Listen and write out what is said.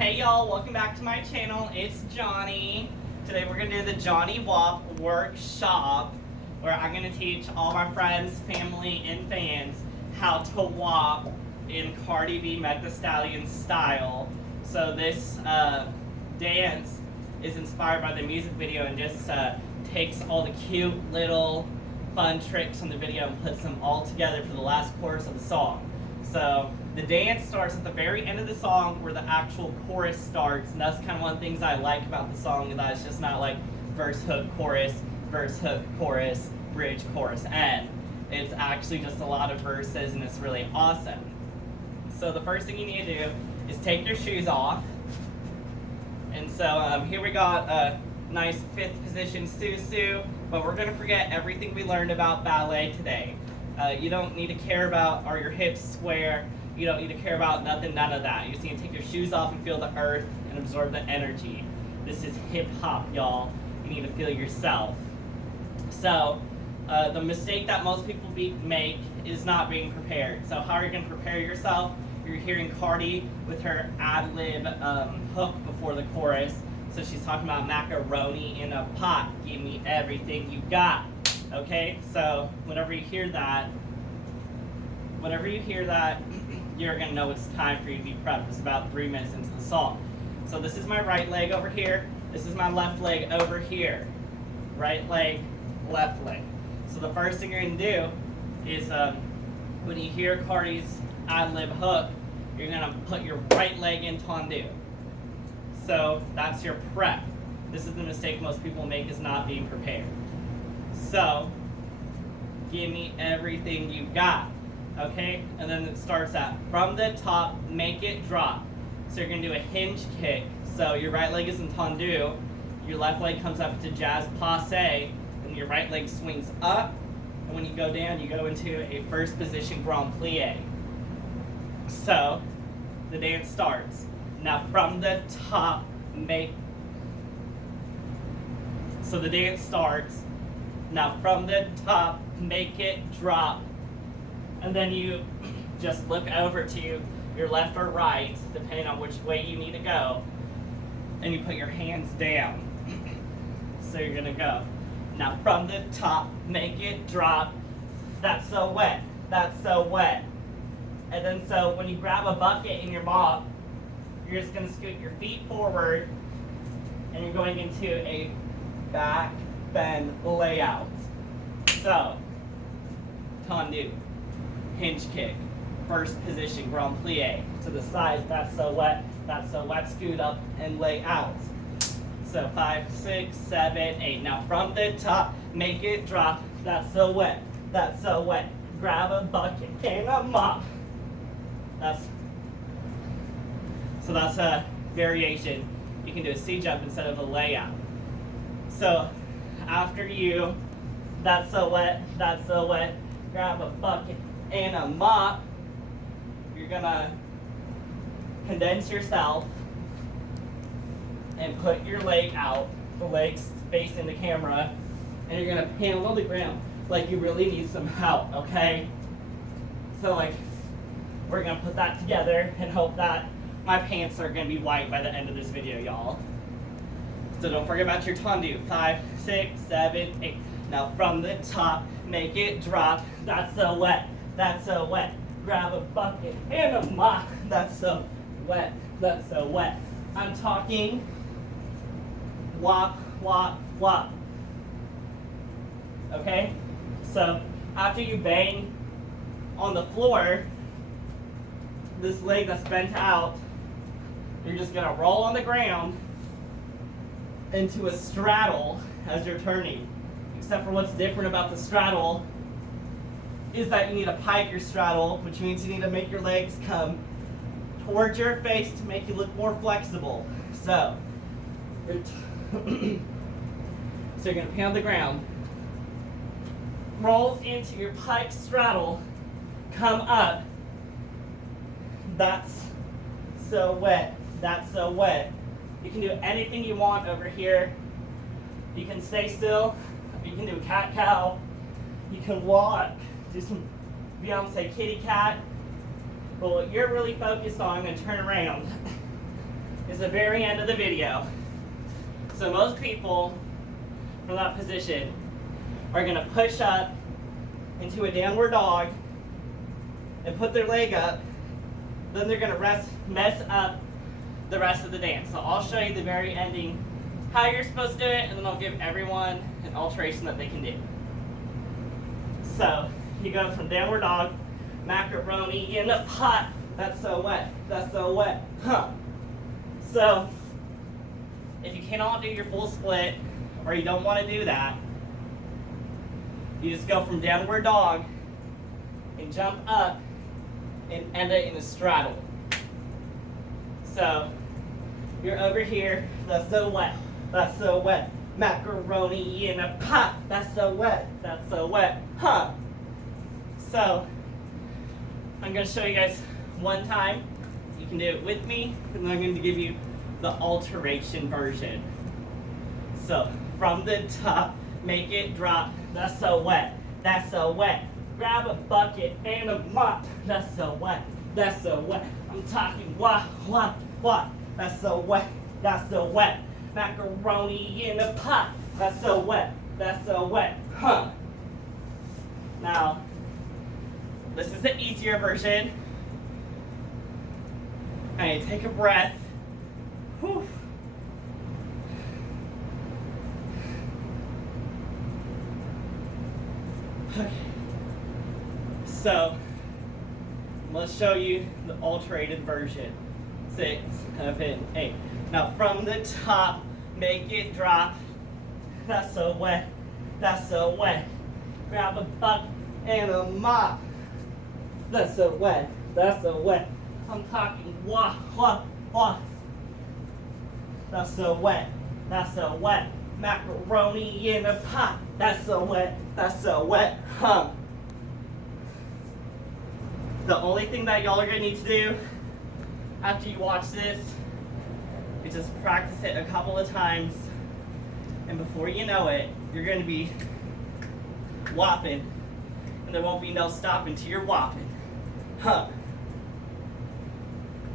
Hey y'all, welcome back to my channel. It's Johnny. Today we're going to do the Johnny WAP Workshop, where I'm going to teach all my friends, family, and fans how to WAP in Cardi B Meg Thee Stallion style. So this dance is inspired by the music video and just takes all the cute little fun tricks from the video and puts them all together for the last chorus of the song. So the dance starts at the very end of the song where the actual chorus starts, and that's kind of one of the things I like about the song, that it's just not like verse, hook, chorus, bridge, chorus, end. It's actually just a lot of verses, and it's really awesome. So the first thing you need to do is take your shoes off. And so here we got a nice 5th position Susu, but we're going to forget everything we learned about ballet today. You don't need to care about are your hips square. You don't need to care about nothing, none of that. You just need to take your shoes off and feel the earth and absorb the energy. This is hip hop, y'all. You need to feel yourself. So the mistake that most people make is not being prepared. So how are you going to prepare yourself? You're hearing Cardi with her ad-lib hook before the chorus. So she's talking about macaroni in a pot. Give me everything you got. Okay, so whenever you hear that, you're gonna know it's time for you to be prepped. It's about 3 minutes into the song. So this is my right leg over here. This is my left leg over here. Right leg, left leg. So the first thing you're gonna do is when you hear Cardi's ad-lib hook, you're gonna put your right leg in tendu. So that's your prep. This is the mistake most people make, is not being prepared. So, give me everything you got, okay? And then it starts at, from the top, make it drop. So you're gonna do a hinge kick. So your right leg is in tendu, your left leg comes up to jazz passe, and your right leg swings up, and when you go down, you go into a first position grand plie. So, the dance starts. Now from the top, so the dance starts. Now from the top, make it drop. And then you just look over to your left or right, depending on which way you need to go. And you put your hands down. So you're gonna go. Now from the top, make it drop. That's so wet. That's so wet. And then so when you grab a bucket in your mop, you're just gonna scoot your feet forward and you're going into a back bend layout. So, tendu, hinge kick, first position grand plie, to the side, that's so wet, scoot up and lay out. So 5, 6, 7, 8. Now from the top, make it drop, that's so wet, grab a bucket and a mop. So that's a variation. You can do a C jump instead of a layout. So after you, that's so wet, grab a bucket and a mop, you're gonna condense yourself and put your leg out, the legs facing the camera, and you're gonna pound on the ground like you really need some help, okay? So like, we're gonna put that together and hope that my pants are gonna be white by the end of this video, y'all. So don't forget about your tendu. 5, 6, 7, 8. Now from the top, make it drop. That's so wet. Grab a bucket and a mop. That's so wet. I'm talking wop, wop, wop. Okay? So after you bang on the floor, this leg that's bent out, you're just gonna roll on the ground into a straddle as you're turning. Except for what's different about the straddle is that you need to pike your straddle, which means you need to make your legs come towards your face to make you look more flexible. So you're gonna pound the ground, roll into your pike straddle, come up. That's so wet. You can do anything you want over here. You can stay still. You can do a cat-cow. You can walk. Do some Beyonce kitty cat. But what you're really focused on, I'm going to turn around, is the very end of the video. So most people from that position are gonna push up into a downward dog and put their leg up. Then they're gonna mess up the rest of the dance. So I'll show you the very ending how you're supposed to do it, and then I'll give everyone an alteration that they can do. So you go from downward dog, macaroni in a pot. That's so wet. That's so wet. Huh. So if you cannot do your full split, or you don't want to do that, you just go from downward dog and jump up and end it in a straddle. So you're over here. That's so wet. That's so wet. Macaroni in a pot. That's so wet. That's so wet. Huh. So I'm going to show you guys one time. You can do it with me, and then I'm going to give you the alteration version. So from the top, make it drop. That's so wet. That's so wet. Grab a bucket and a mop. That's so wet. That's so wet. I'm talking what. That's so wet. That's so wet. Macaroni in a pot. That's so wet. That's so wet. Huh. Now, this is the easier version. Okay, take a breath. Whew. Okay. So, let's show you the alterated version. 6, 7, 8. Now from the top, make it drop. That's so wet. That's so wet. Grab a bucket and a mop. That's so wet. That's so wet. I'm talking wah. That's so wet. That's so wet. Macaroni in a pot. That's so wet. That's so wet. Huh. The only thing that y'all are gonna need to do after you watch this is just practice it a couple of times, and before you know it, you're gonna be whopping, and there won't be no stopping to your whopping. Huh.